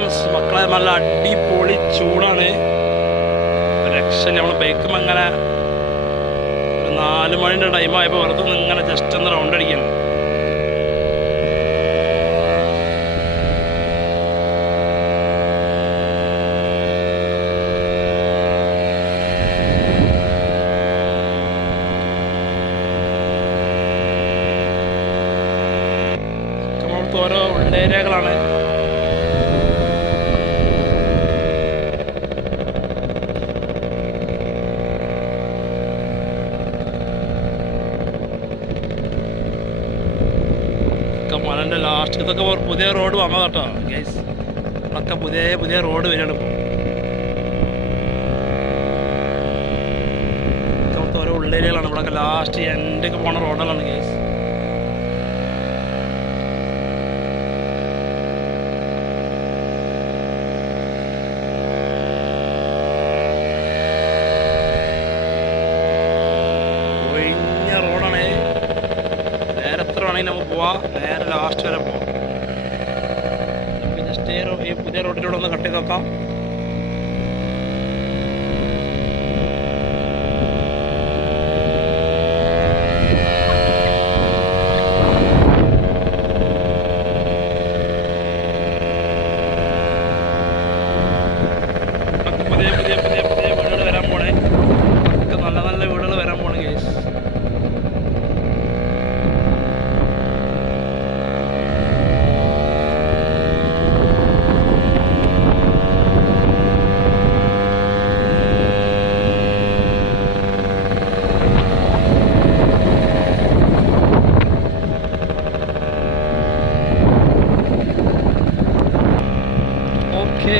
Friends, മക്കളെ നല്ല അടിപൊളി ചൂടാണ്. രക്ഷയില്ല. നമ്മൾ ബൈക്കും അങ്ങനെ ഒരു 4 മണിൻ്റെ ടൈമായപ്പോൾ വെറുതെ ഇങ്ങനെ ജസ്റ്റ് ഒന്ന് റൗണ്ട് അടിക്കണം. ഓരോ ഉള്ളേരിയകളാണ്. മലൻ്റെ ലാസ്റ്റ് ഇതൊക്കെ പുതിയ റോഡ് വന്നത് കേട്ടോ ഗൈസ്. ഇതൊക്കെ പുതിയ റോഡ് വരികയാണ് ഇപ്പോൾ. ഓരോ ഉള്ളേരിയകളാണ്. ഇവിടെയൊക്കെ ലാസ്റ്റ് എൻ്റെയൊക്കെ പോണ റോഡുകളാണ് ഗൈസ്. റോഡാണ്. നേരെ എത്ര വേണമെങ്കിൽ നമുക്ക് പോവാം. നേരെ ലാസ്റ്റ് വരെ പോവാം. നമുക്ക് ജസ്റ്റ് ഈ പുതിയ റോഡിലൂടെ ഒന്ന് കട്ട് ചെയ്ത് നോക്കാം. പുതിയ വീടുകൾ വരാൻ പോണേ. നല്ല വീടുകൾ വരാൻ പോണേ കേസ്. ഓക്കെ,